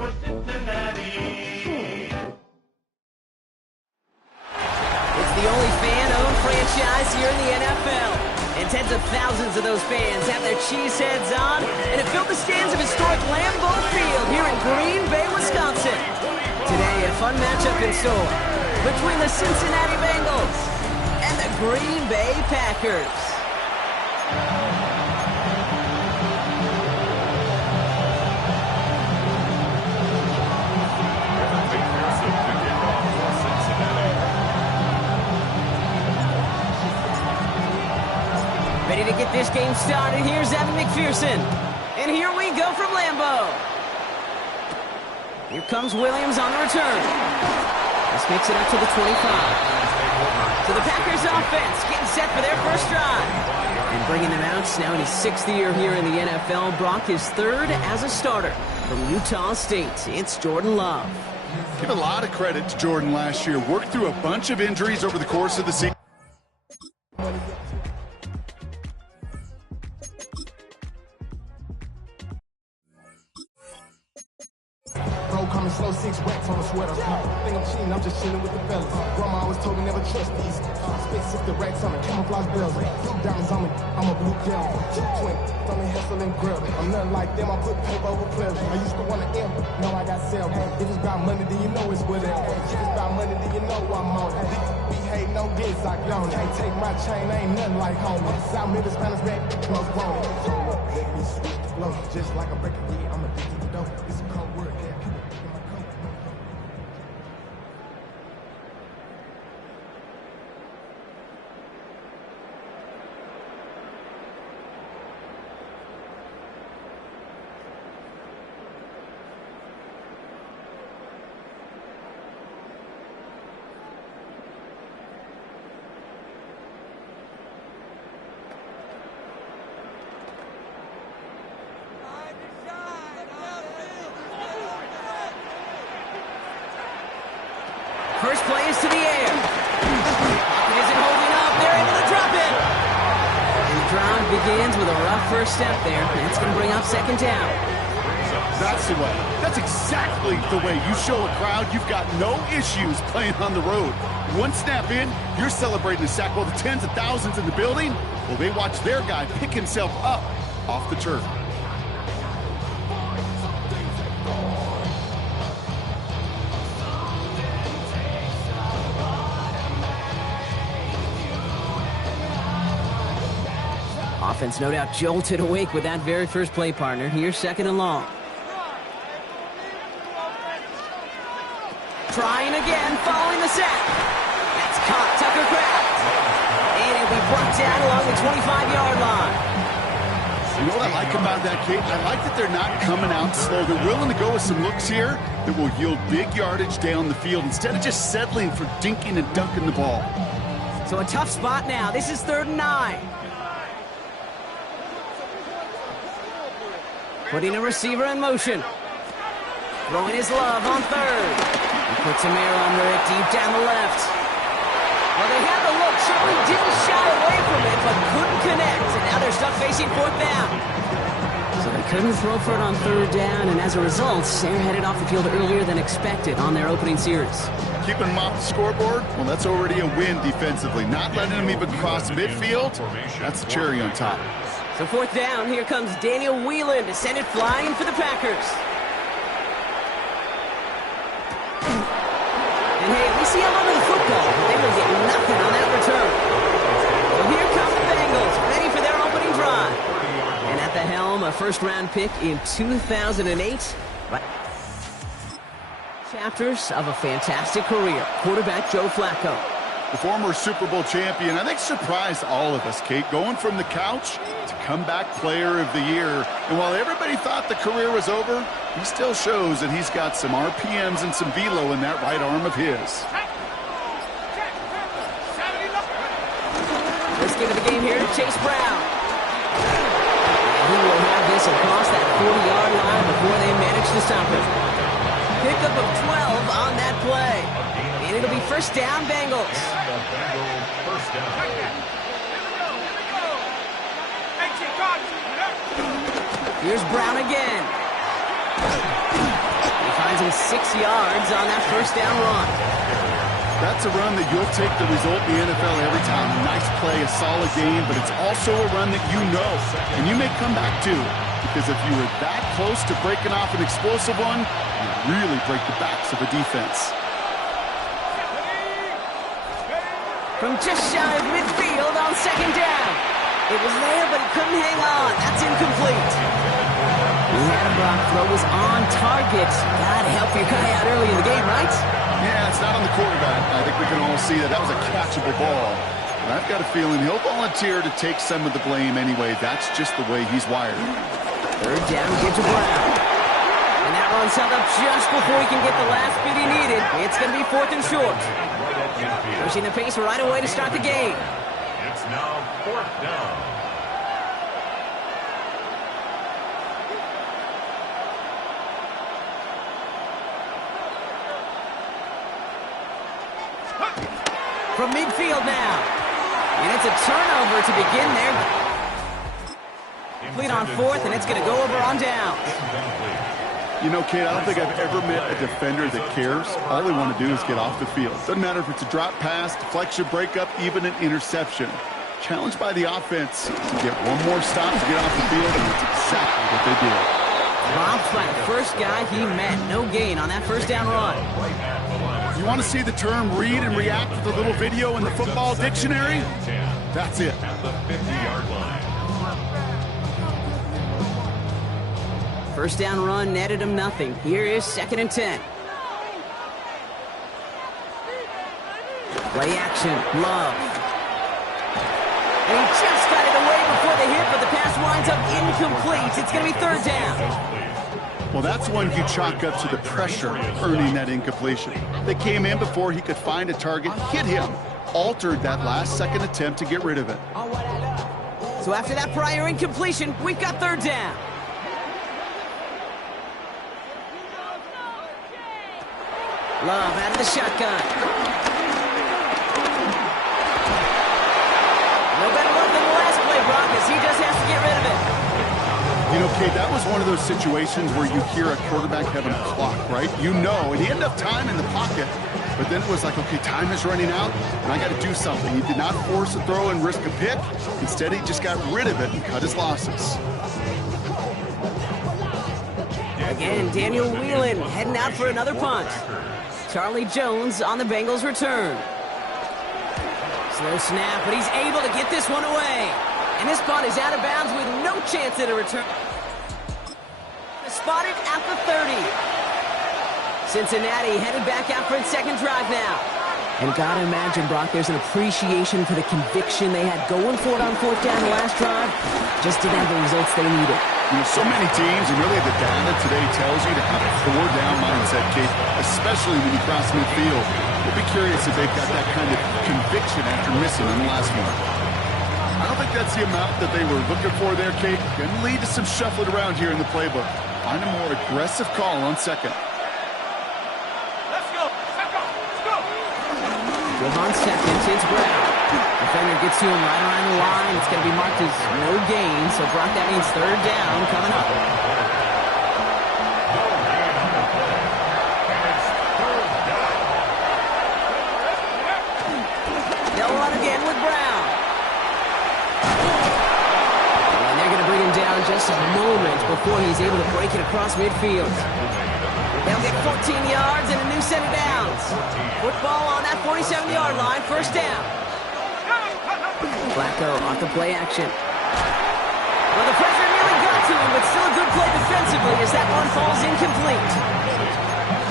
It's the only fan-owned franchise here in the NFL. And tens of thousands of those fans have their cheeseheads on and have filled the stands of historic Lambeau Field here in Green Bay, Wisconsin. Today, a fun matchup in store between the Cincinnati Bengals and the Green Bay Packers. Ready to get this game started. Here's Evan McPherson. And here we go from Lambeau. Here comes Williams on the return. This makes it up to the 25. So the Packers offense getting set for their first drive. And bringing them out now in his 6th year here in the NFL. Brock his 3rd as a starter from Utah State. It's Jordan Love. Give a lot of credit to Jordan last year. Worked through a bunch of injuries over the course of the season. Coming slow, 6 racks on a sweater. Think I'm cheating, I'm just chilling with the fellas. Grandma always told me never trust these. Space 60 racks on a camouflage bells. Diamonds on me, I'm a blue gem. Twin, thumbing hustle and grill. I'm nothing like them, I put paper over pleasure. I used to want to M, now I got sell. If it's about money, then you know it's with it. If it's about money, then you know I'm on it. Behave, no diss, I gone. Can't take my chain, ain't nothing like home. South Middle Spanish rap, close grown. Let me switch the flow, just like a record. I'm addicted to dope. It's a cold word, yeah. First play is to the air. It isn't holding up. They're into the drop-in. And the drive begins with a rough first step there. That's going to bring up 2nd down. That's the way. That's exactly the way you show a crowd you've got no issues playing on the road. One snap in, you're celebrating a sack. While the tens of thousands in the building, well, they watch their guy pick himself up off the turf. Offense no doubt jolted awake with that very first play, partner. Here's 2nd and long. Trying again, following the sack. That's caught, Tucker Kraft. And it'll be brought down along the 25-yard line. You know what I like about that, Kate? I like that they're not coming out slow. They're willing to go with some looks here that will yield big yardage down the field instead of just settling for dinking and dunking the ball. So a tough spot now. This is 3rd and 9. Putting a receiver in motion. Throwing his Love on 3rd. He puts some air under it deep down the left. Well, they had the look. Certainly didn't shy away from it, but couldn't connect. And now they're stuck facing 4th down. So they couldn't throw for it on 3rd down, and as a result, they're headed off the field earlier than expected on their opening series. Keeping them off the scoreboard, well, that's already a win defensively. Not letting them even cross midfield, that's the cherry on top. So 4th down, here comes Daniel Whelan to send it flying for the Packers. And hey, we see a lot of the football, but they will get nothing on that return. So here come the Bengals, ready for their opening drive. And at the helm, a 1st-round pick in 2008. Chapters of a fantastic career. Quarterback Joe Flacco. The former Super Bowl champion, I think, surprised all of us, Kate, going from the couch to comeback player of the year. And while everybody thought the career was over, he still shows that he's got some RPMs and some velo in that right arm of his. Let's give it the game here to Chase Brown. He will have this across that 40-yard line before they manage to stop it. Pickup of 12 on that play. And it'll be 1st down, Bengals. Here's Brown again. He Finds him 6 yards on that first down run. That's a run that you'll take the result in the NFL every time. Nice play, a solid game, but it's also a run that you know, and you may come back to, because if you were that close to breaking off an explosive one, you really break the backs of a defense. From just shy of midfield on second down. It was there, but he couldn't hang on. That's incomplete. He had a block. Throw was on target. Gotta help your guy out early in the game, right? Yeah, it's not on the quarterback. I think we can all see that was a catchable ball. But I've got a feeling he'll volunteer to take some of the blame anyway. That's just the way he's wired. Third down, get to Brown. And that runs held up just before he can get the last bit he needed. It's going to be 4th and short. Pushing the pace right away to start the game. It's now 4th down. From midfield now. And it's a turnover to begin there. Complete on 4th, and it's going to go over on down. You know, Kate, I don't think I've ever met a defender that cares. All they want to do is get off the field. Doesn't matter if it's a drop pass, deflection, breakup, even an interception. Challenged by the offense to get one more stop to get off the field, and that's exactly what they did. Dropped by the first guy he met. No gain on that first down run. You want to see the term read and react with a little video in the football dictionary? That's it. At the 50-yard line. First down run netted him nothing. Here is 2nd and 10. Play action, Love. And he just got it away before the hit, but the pass winds up incomplete. It's going to be 3rd down. Well, that's one you chalk up to the pressure earning that incompletion. They came in before he could find a target, hit him, altered that last second attempt to get rid of it. So after that prior incompletion, we've got 3rd down. Love out of the shotgun. No better luck than the last play, Brock, as he just has to get rid of it. You know, Kate, that was one of those situations where you hear a quarterback having a clock, right? You know, and he had enough time in the pocket, but then it was like, okay, time is running out, and I got to do something. He did not force a throw and risk a pick. Instead, he just got rid of it and cut his losses. Again, Daniel Whelan heading out for another punt. Charlie Jones on the Bengals return. Slow snap, but he's able to get this one away. And this punt is out of bounds with no chance at a return. Spotted at the 30. Cincinnati headed back out for its 2nd drive now. And gotta imagine, Brock, there's an appreciation for the conviction they had going for it on 4th down the last drive. Just didn't have the results they needed. You know, so many teams, and really the data today tells you to have a 4-down mindset, Kate, especially when you cross midfield. We'll be curious if they've got that kind of conviction after missing on the last one. I don't think that's the amount that they were looking for there, Kate. Going to lead to some shuffling around here in the playbook. Find a more aggressive call on 2nd. Let's go. Let's go. Good on 2nd, it's Brown. Defender gets to him right around the line. It's going to be marked as no gain, so Brock, that means 3rd down coming up. They'll run again with Brown. And they're going to bring him down just a moment before he's able to break it across midfield. They'll get 14 yards and a new set of downs. Football on that 47-yard line, 1st down. Flacco off the play action. Well, the pressure nearly got to him, but still a good play defensively as that one falls incomplete.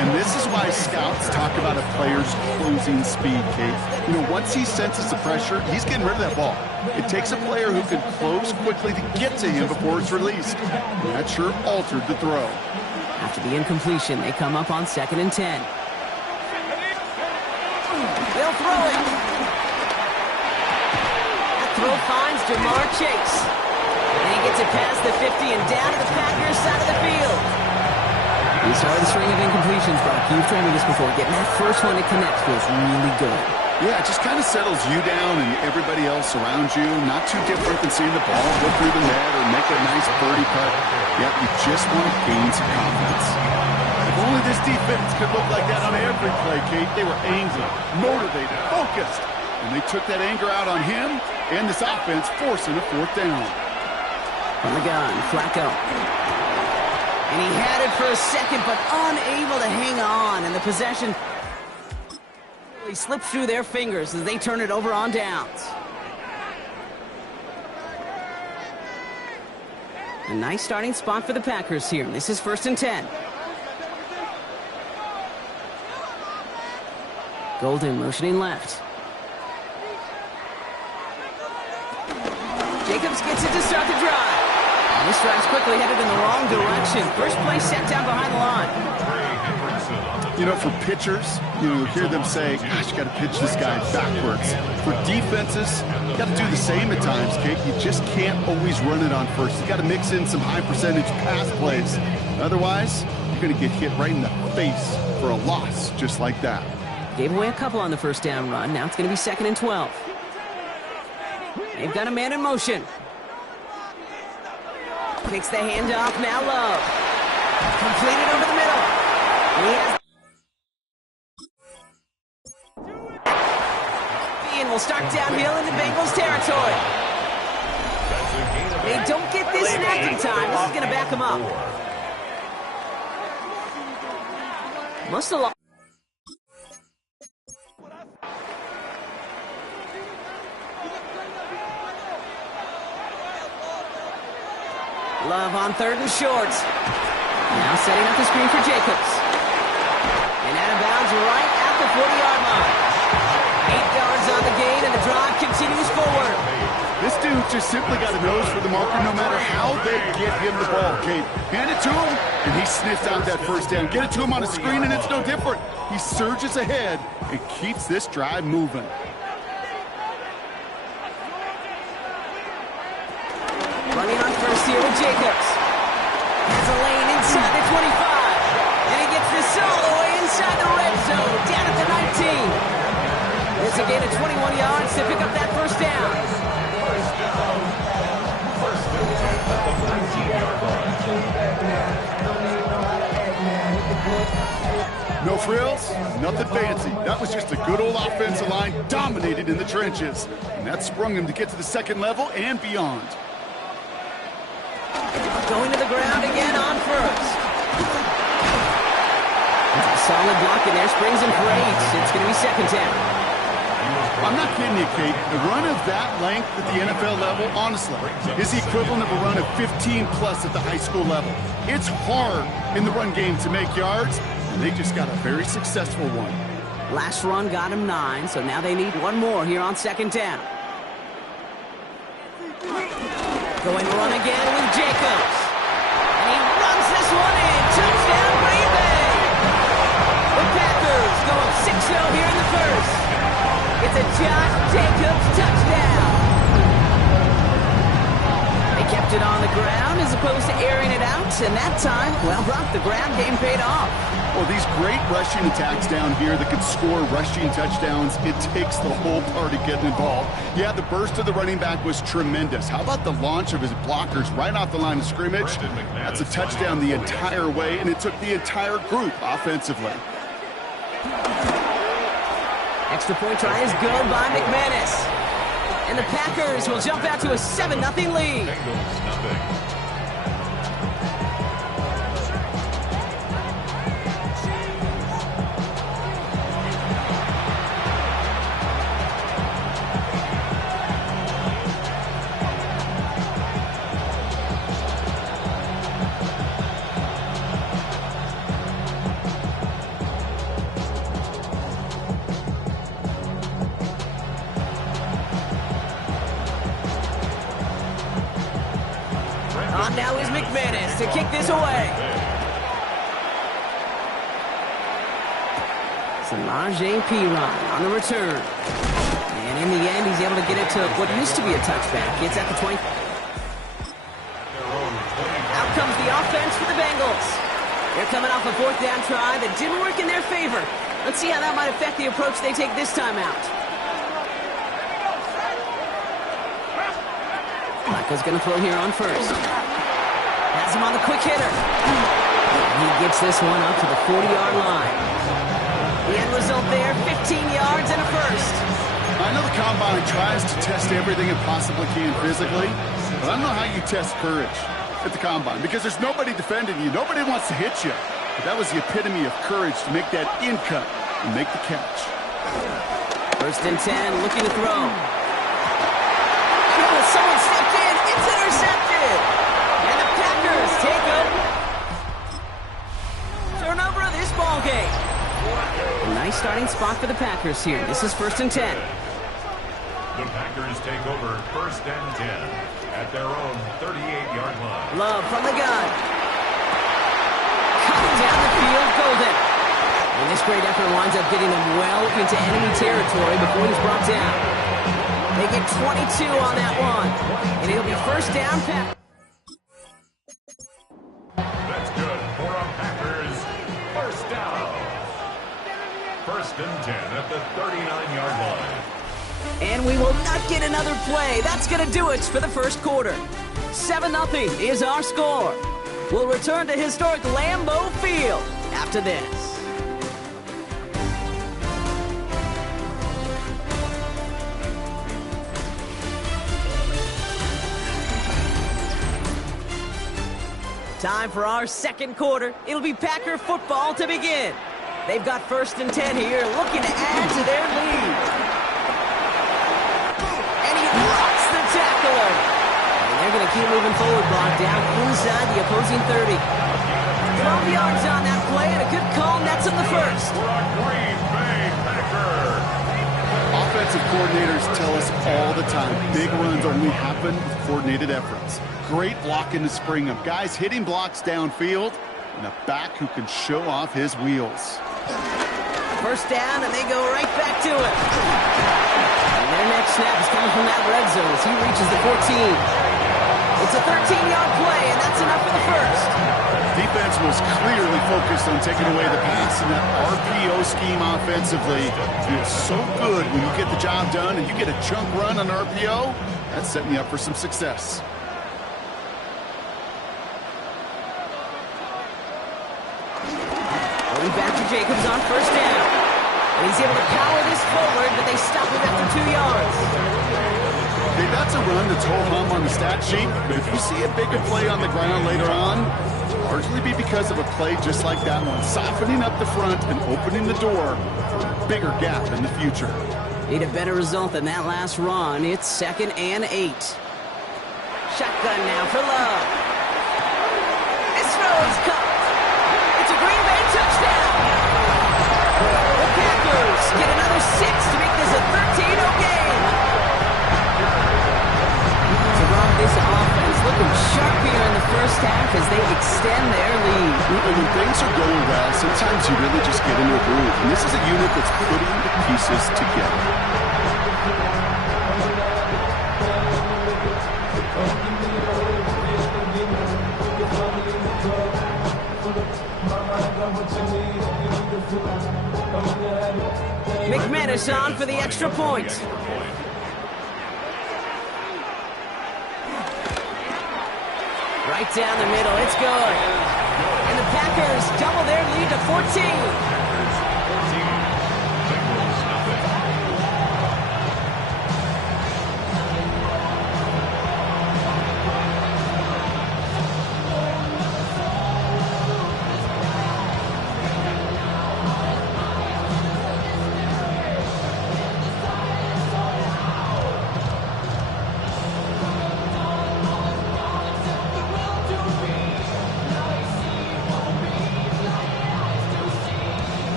And this is why scouts talk about a player's closing speed, Kate. You know, once he senses the pressure, he's getting rid of that ball. It takes a player who can close quickly to get to him before it's released. And that sure altered the throw. After the incompletion, they come up on 2nd and 10. They'll throw it. That throw finds Jamar Chase. And he gets it past the 50 and down to the Packers side of the field. He started a string of incompletions, Brock. You've told me this before. Getting that first one to connect feels really good. Yeah, it just kind of settles you down and everybody else around you. Not too different than seeing the ball go through the net or make a nice birdie putt. Yeah, you just want to gain some confidence. If only this defense could look like that on every play, Kate. They were angry, motivated, focused. And they took that anger out on him and this offense, forcing a fourth down. On the gun, Flacco. And he had it for a second, but unable to hang on. And the possession really slipped through their fingers as they turn it over on downs. A nice starting spot for the Packers here. This is 1st and 10. Golden motioning left. Jacobs gets it to start the drive. And this drive's quickly headed in the wrong direction. First play set down behind the line. You know, for pitchers, you hear them say, gosh, you got to pitch this guy backwards. For defenses, you got to do the same at times, Kate. You just can't always run it on first. You got to mix in some high percentage pass plays. Otherwise, you're going to get hit right in the face for a loss just like that. Gave away a couple on the first down run. Now it's going to be 2nd and 12. They've got a man in motion. Picks the handoff, now Love. Completed over the middle. And he has... And will start downhill into Bengals territory. They don't get this snap in time. This is going to back them up. Must have lost. Love on 3rd and short. Now setting up the screen for Jacobs. And out of bounds right at the 40-yard line. 8 yards on the gain, and the drive continues forward. This dude just simply got a nose for the marker no matter how they get him the ball, Kate. Hand it to him, and he sniffs out that first down. Get it to him on a screen, and it's no different. He surges ahead and keeps this drive moving. Running on first here with Jacobs. Has a lane inside the 25. And he gets this all the way inside the red zone, down at the 19. It's a gain of 21 yards to pick up that first down. No frills, nothing fancy. That was just a good old offensive line dominated in the trenches. And that sprung him to get to the second level and beyond. Going to the ground again on first. Solid block in there, springs him for 8. It's going to be 2nd down. I'm not kidding you, Kate. A run of that length at the NFL level, honestly, is the equivalent of a run of 15-plus at the high school level. It's hard in the run game to make yards, and they just got a very successful one. Last run got him 9, so now they need one more here on 2nd down. Going to run again with Jacobs. And he runs this one in. Touchdown, Green Bay. The Packers go up 6-0 here in the first. It's a Josh Jacobs touchdown. They kept it on the ground as opposed to airing it out. And that time, well, Brock, the ground game paid off. Well, these great rushing attacks down here that can score rushing touchdowns, it takes the whole party getting involved. Yeah, the burst of the running back was tremendous. How about the launch of his blockers right off the line of scrimmage? That's a touchdown the entire way, and it took the entire group offensively. Extra point try is good by McManus. And the Packers will jump out to a 7-0 lead. On now is McManus to kick this away. Samaje Perine on the return. And in the end, he's able to get it to what used to be a touchback. It's at the 20. Out comes the offense for the Bengals. They're coming off a 4th down try that didn't work in their favor. Let's see how that might affect the approach they take this time out. Broncos going to throw here on first. Has him on the quick hitter. He gets this one up to the 40-yard line. The end result there, 15 yards and a first. I know the Combine tries to test everything it possibly can physically, but I don't know how you test courage at the Combine, because there's nobody defending you. Nobody wants to hit you. But that was the epitome of courage to make that in cut and make the catch. First and 10, looking to throw. Oh, someone stepped in. It's intercepted. And the Packers take over. Turnover of this ball game. A nice starting spot for the Packers here. This is first and 10. The Packers take over first and 10 at their own 38-yard line. Love from the gun. Coming down the field, Golden. And this great effort winds up getting them well into enemy territory before he's brought down. They get 22 on that one. And it'll be first down. That's good for a Packers first down. First and 10 at the 39-yard line. And we will not get another play. That's going to do it for the first quarter. 7-0 is our score. We'll return to historic Lambeau Field after this. Time for our second quarter. It'll be Packer football to begin. They've got first and 10 here, looking to add to their lead. And he rocks the tackler. And they're going to keep moving forward, blocked down inside the opposing 30. 12 yards on that play, and a good call nets him the first. Green Bay Packer. Offensive coordinators tell us all the time, big runs only happen with coordinated efforts. Great blocking to spring them. Guys hitting blocks downfield, and a back who can show off his wheels. First down, and they go right back to it. And their next snap is coming from that red zone as he reaches the 14. It's a 13-yard play, and that's enough for the first. Defense was clearly focused on taking away the pass in that RPO scheme offensively. It's so good when you get the job done and you get a chunk run on RPO. That's setting you up for some success. Going back to Jacobs on first down. And he's able to power this forward, but they stop him after 2 yards. Hey, that's a run that's whole hum on the stat sheet, but if you see a bigger play on the ground later on, it'll largely be because of a play just like that one, softening up the front and opening the door for a bigger gap in the future. Need a better result than that last run. It's 2nd and 8. Shotgun now for Love. This throw is caught. It's a Green Bay touchdown. The Packers get another 6 to make this a 13-0 game. This offense looking sharp here in the first half as they extend their lead. When things are going well, sometimes you really just get into a groove. And this is a unit that's putting the pieces together. McManus on for the extra point. Right down the middle, it's good. And the Packers double their lead to 14.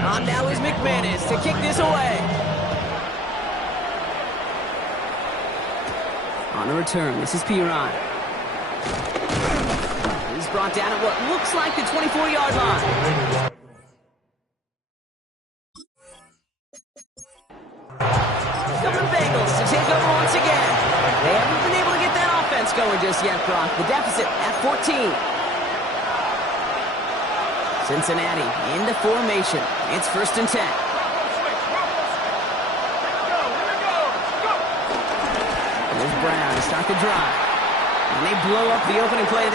On now is McManus to kick this away. On a return, this is Piron. He's brought down at what looks like the 24-yard line. The Bengals to take over once again. They haven't been able to get that offense going just yet, Brock. The deficit at 14. Cincinnati into formation. It's 1st and 10. There's to start the drive. And they blow up the opening play of